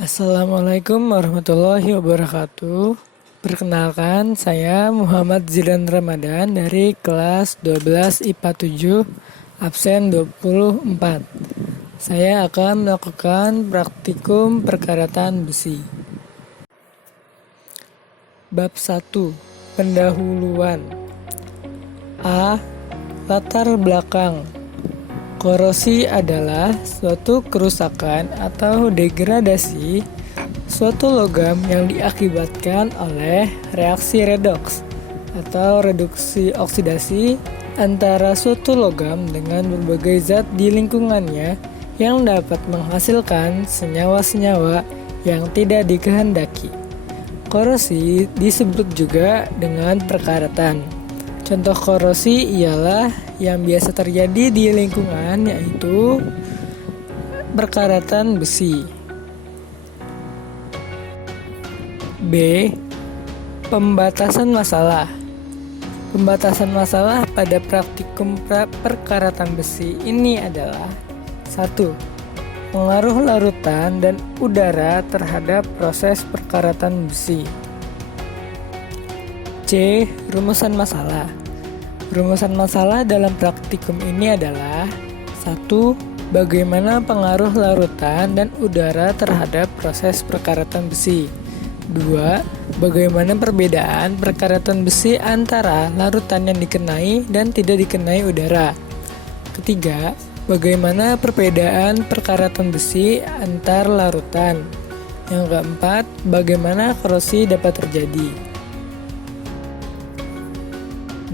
Assalamualaikum warahmatullahi wabarakatuh. Perkenalkan, saya Muhammad Zidan Ramadan dari kelas 12 IPA 7, absen 24. Saya akan melakukan praktikum perkaratan besi. Bab 1. Pendahuluan. A. Latar belakang. Korosi adalah suatu kerusakan atau degradasi suatu logam yang diakibatkan oleh reaksi redoks atau reduksi oksidasi antara suatu logam dengan berbagai zat di lingkungannya yang dapat menghasilkan senyawa-senyawa yang tidak dikehendaki. Korosi disebut juga dengan perkaratan. Contoh korosi ialah yang biasa terjadi di lingkungan, yaitu perkaratan besi. B. Pembatasan masalah. Pembatasan masalah pada praktikum perkaratan besi ini adalah 1. Pengaruh larutan dan udara terhadap proses perkaratan besi. C. Rumusan masalah. Rumusan masalah dalam praktikum ini adalah 1. Bagaimana pengaruh larutan dan udara terhadap proses perkaratan besi. 2. Bagaimana perbedaan perkaratan besi antara larutan yang dikenai dan tidak dikenai udara. Ketiga, bagaimana perbedaan perkaratan besi antar larutan. Yang keempat, bagaimana korosi dapat terjadi.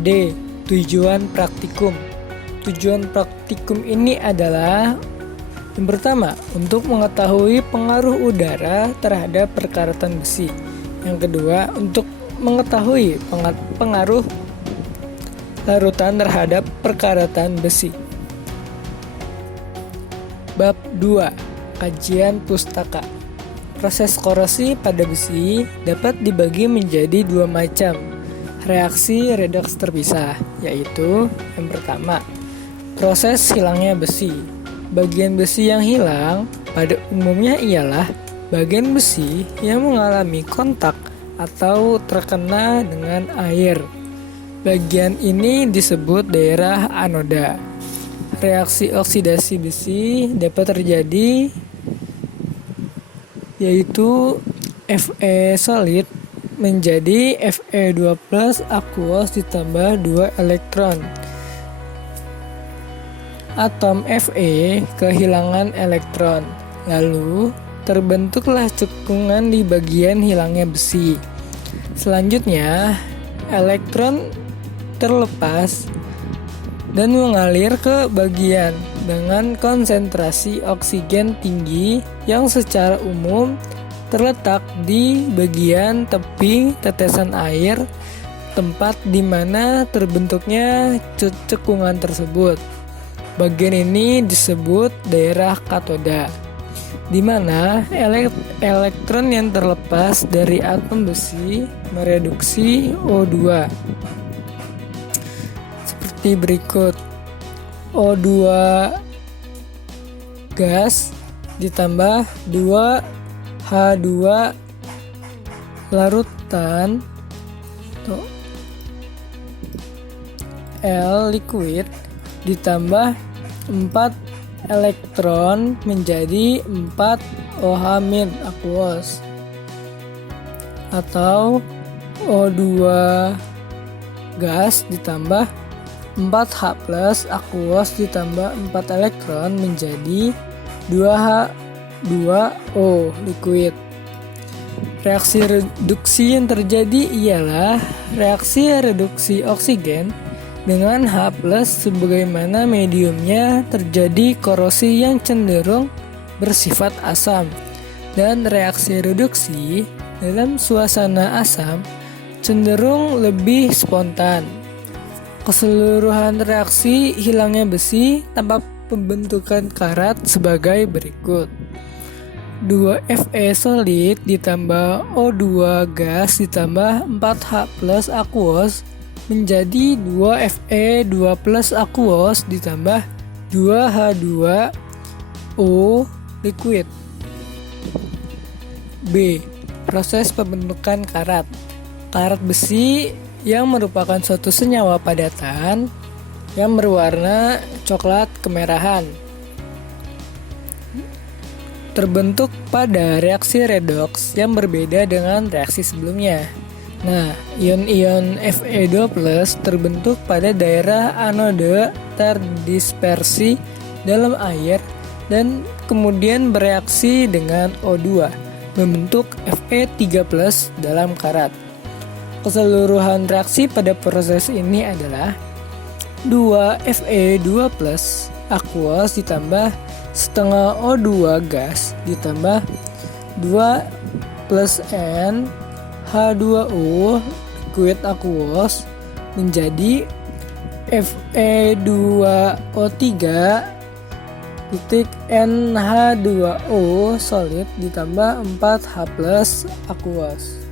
D. Tujuan praktikum. Tujuan praktikum ini adalah yang pertama, untuk mengetahui pengaruh udara terhadap perkaratan besi. Yang kedua, untuk mengetahui pengaruh larutan terhadap perkaratan besi. Bab 2. Kajian pustaka. Proses korosi pada besi dapat dibagi menjadi dua macam. Reaksi redoks terpisah, yaitu yang pertama, proses hilangnya besi. Bagian besi yang hilang pada umumnya ialah bagian besi yang mengalami kontak atau terkena dengan air. Bagian ini disebut daerah anoda. Reaksi oksidasi besi dapat terjadi, yaitu Fe solid menjadi Fe2+ aquos ditambah 2 elektron. Atom Fe kehilangan elektron, lalu terbentuklah cekungan di bagian hilangnya besi. Selanjutnya, elektron terlepas dan mengalir ke bagian dengan konsentrasi oksigen tinggi yang secara umum terletak di bagian tepi tetesan air, tempat di mana terbentuknya cekungan tersebut. Bagian ini disebut daerah katoda, di mana elektron yang terlepas dari atom besi mereduksi O2 seperti berikut. O2 gas ditambah 2H2 larutan L liquid ditambah 4 elektron menjadi 4 OH- aquos, atau O2 gas ditambah 4H+ aquos ditambah 4 elektron menjadi 2H2O liquid. Reaksi reduksi yang terjadi ialah reaksi reduksi oksigen dengan H+ sebagaimana mediumnya terjadi korosi yang cenderung bersifat asam, dan reaksi reduksi dalam suasana asam cenderung lebih spontan. Keseluruhan reaksi hilangnya besi tanpa pembentukan karat sebagai berikut. 2Fe solid ditambah O2 gas ditambah 4H+ aquos menjadi 2Fe2+ aquos ditambah 2H2O liquid. B. Proses pembentukan karat. Karat besi yang merupakan suatu senyawa padatan yang berwarna coklat kemerahan, terbentuk pada reaksi redoks yang berbeda dengan reaksi sebelumnya. Nah, ion-ion Fe2+ terbentuk pada daerah anode terdispersi dalam air dan kemudian bereaksi dengan O2 membentuk Fe3+ dalam karat. Keseluruhan reaksi pada proses ini adalah 2 Fe2+ aqueous ditambah setengah O2 gas ditambah 2 plus N H2O liquid aqueous menjadi Fe2O3 titik NH2O solid ditambah 4H+ aqueous.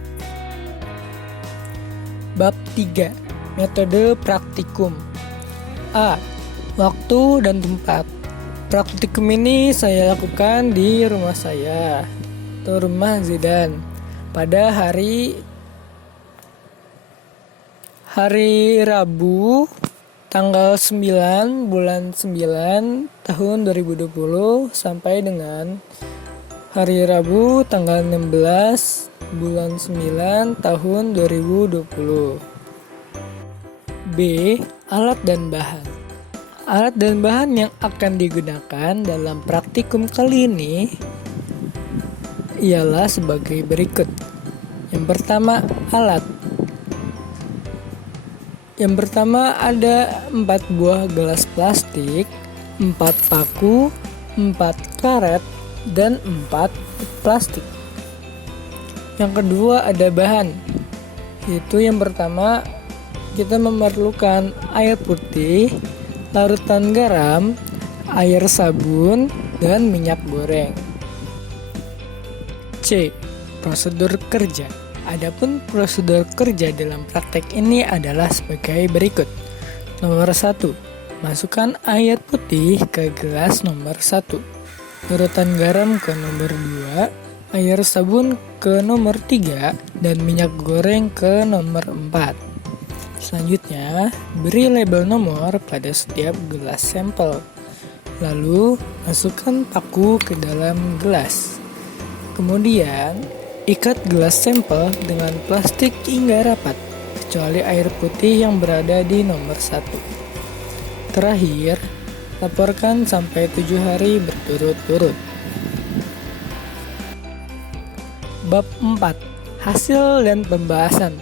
Bab 3. Metode praktikum. A. Waktu dan tempat. Praktikum ini saya lakukan di rumah saya atau rumah Zidan pada hari Rabu tanggal 9 bulan 9 tahun 2020 sampai dengan hari Rabu tanggal 16 bulan 9 tahun 2020. B. Alat dan bahan. Alat dan bahan yang akan digunakan dalam praktikum kali ini ialah sebagai berikut. Yang pertama, alat. Yang pertama ada 4 buah gelas plastik, 4 paku, 4 karet, dan 4 plastik. Yang kedua ada bahan, yaitu yang pertama kita memerlukan air putih, larutan garam, air sabun, dan minyak goreng. C. Prosedur kerja. Adapun prosedur kerja dalam praktek ini adalah sebagai berikut. Nomor 1. Masukkan air putih ke gelas nomor 1. Larutan garam ke nomor 2, air sabun ke nomor 3, dan minyak goreng ke nomor 4. Selanjutnya, beri label nomor pada setiap gelas sampel. Lalu, masukkan paku ke dalam gelas. Kemudian, ikat gelas sampel dengan plastik hingga rapat, kecuali air putih yang berada di nomor 1. Terakhir, laporkan sampai 7 hari berturut-turut. Bab 4. Hasil dan pembahasan.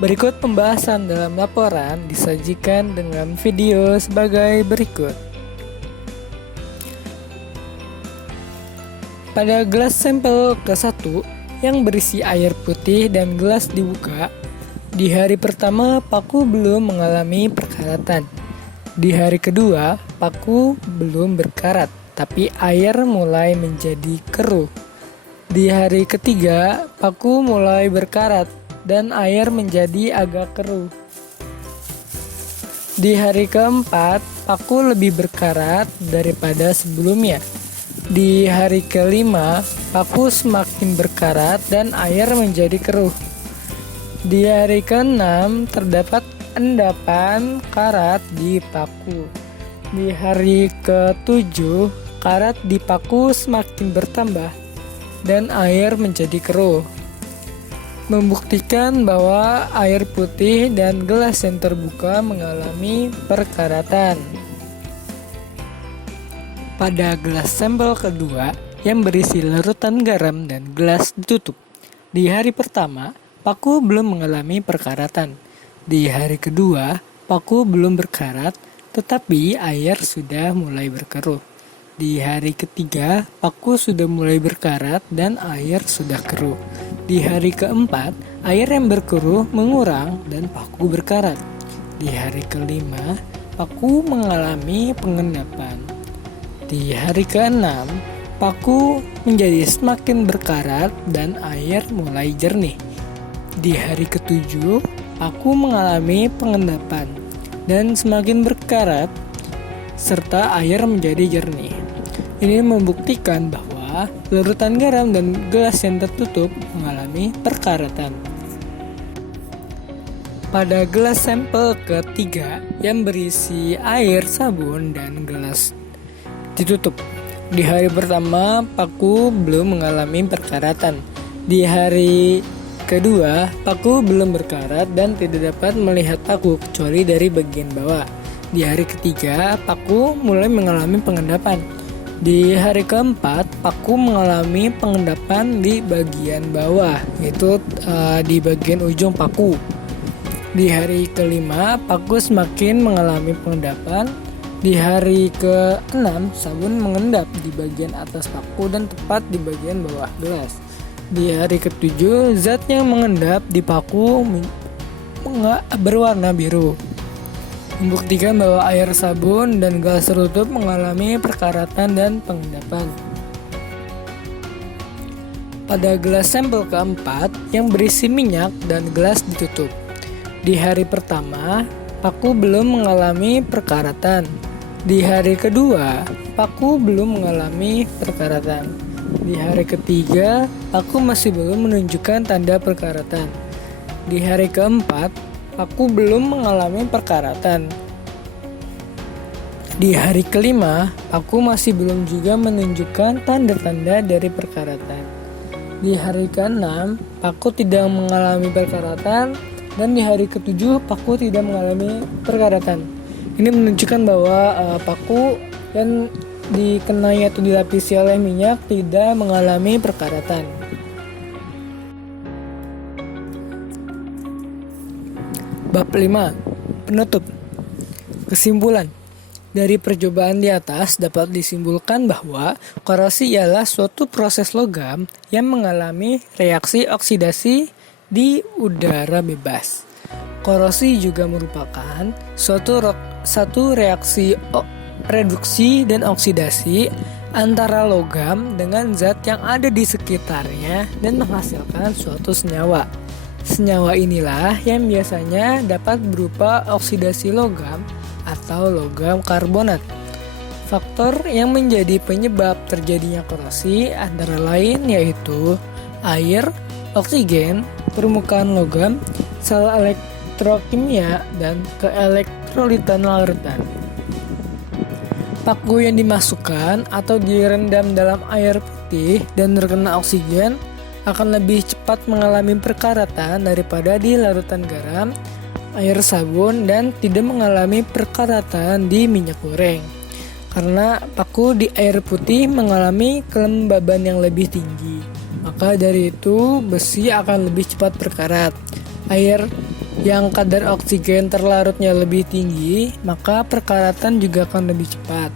Berikut pembahasan dalam laporan disajikan dengan video sebagai berikut. Pada gelas sampel ke-1 yang berisi air putih dan gelas dibuka, di hari pertama paku belum mengalami perkaratan. Di hari kedua, paku belum berkarat, tapi air mulai menjadi keruh. Di hari ketiga, paku mulai berkarat dan air menjadi agak keruh. Di hari keempat, paku lebih berkarat daripada sebelumnya. Di hari kelima, paku semakin berkarat dan air menjadi keruh. Di hari keenam, terdapat endapan karat di paku. Di hari ketujuh, karat di paku semakin bertambah dan air menjadi keruh, membuktikan bahwa air putih dan gelas yang terbuka mengalami perkaratan. Pada gelas sampel kedua yang berisi larutan garam dan gelas ditutup, di hari pertama paku belum mengalami perkaratan. Di hari kedua, paku belum berkarat, tetapi air sudah mulai berkeruh. Di hari ketiga, paku sudah mulai berkarat dan air sudah keruh. Di hari keempat, air yang berkeruh mengurang dan paku berkarat. Di hari kelima, paku mengalami pengendapan. Di hari keenam, paku menjadi semakin berkarat dan air mulai jernih. Di hari ketujuh, paku mengalami pengendapan dan semakin berkarat serta air menjadi jernih. Ini membuktikan bahwa bahwa larutan garam dan gelas yang tertutup mengalami perkaratan. Pada gelas sampel ketiga yang berisi air, sabun, dan gelas ditutup, di hari pertama paku belum mengalami perkaratan. Di hari kedua, paku belum berkarat dan tidak dapat melihat paku kecuali dari bagian bawah. Di hari ketiga, paku mulai mengalami pengendapan. Di hari keempat, paku mengalami pengendapan di bagian bawah, yaitu di bagian ujung paku. Di hari kelima, paku semakin mengalami pengendapan. Di hari ke-6, sabun mengendap di bagian atas paku dan tepat di bagian bawah gelas. Di hari ke-7, zat yang mengendap di paku berwarna biru, membuktikan bahwa air, sabun, dan gelas tertutup mengalami perkaratan dan pengendapan. Pada gelas sampel keempat yang berisi minyak dan gelas ditutup, di hari pertama, paku belum mengalami perkaratan. Di hari kedua, paku belum mengalami perkaratan. Di hari ketiga, paku masih belum menunjukkan tanda perkaratan. Di hari keempat, paku belum mengalami perkaratan. Di hari kelima, paku masih belum juga menunjukkan tanda-tanda dari perkaratan. Di hari ke-6, paku tidak mengalami perkaratan. Dan di hari ke-7, paku tidak mengalami perkaratan. Ini menunjukkan bahwa paku yang dikenai atau dilapisi oleh minyak tidak mengalami perkaratan. Bab 5. Penutup. Kesimpulan. Dari percobaan di atas dapat disimpulkan bahwa korosi ialah suatu proses logam yang mengalami reaksi oksidasi di udara bebas. Korosi juga merupakan satu reaksi reduksi dan oksidasi antara logam dengan zat yang ada di sekitarnya dan menghasilkan suatu senyawa. Senyawa inilah yang biasanya dapat berupa oksidasi logam atau logam karbonat. Faktor yang menjadi penyebab terjadinya korosi antara lain yaitu air, oksigen, permukaan logam, sel elektrokimia, dan keelektrolitan larutan. Paku yang dimasukkan atau direndam dalam air putih dan terkena oksigen akan lebih cepat mengalami perkaratan daripada di larutan garam, air, sabun, dan tidak mengalami perkaratan di minyak goreng. Karena paku di air putih mengalami kelembaban yang lebih tinggi, maka dari itu besi akan lebih cepat berkarat. Air yang kadar oksigen terlarutnya lebih tinggi, maka perkaratan juga akan lebih cepat.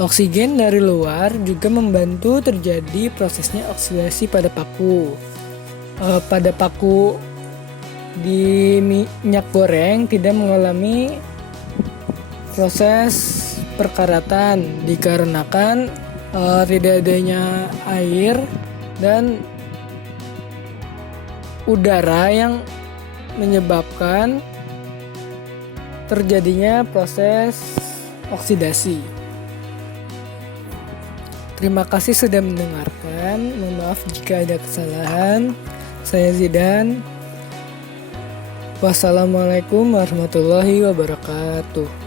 Oksigen dari luar juga membantu terjadi prosesnya oksidasi pada paku. Pada paku di minyak goreng tidak mengalami proses perkaratan dikarenakan tidak adanya air dan udara yang menyebabkan terjadinya proses oksidasi. Terima kasih sudah mendengarkan. Mohon maaf jika ada kesalahan. Saya Zidan. Wassalamualaikum warahmatullahi wabarakatuh.